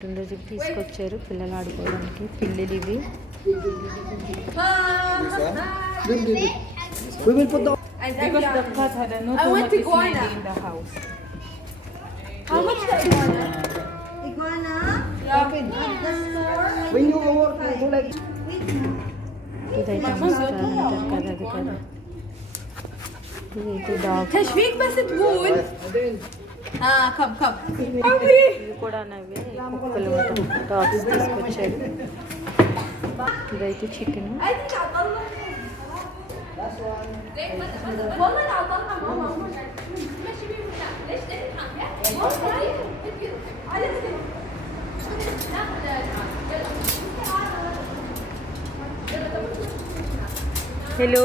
రోజుకి తీసుకొచ్చారు పిల్లలు ఆడుకోవడానికి పిల్లలు ఇవి Because the cat had a not too much iguana in the house. How much the iguana? Iguana? Yeah. The store? When you work, you do like... ఇదైతే అంటారు కదా అది కదా ఇదైతే డాగ్ تشويق بس تقول كم ఇవి కూడా నవ్వే కుక్కలు డాగ్స్ తీసుకొచ్చారు ఇదైతే చికెన్ والله عطلنا ماما ماشي بيه ليش హలో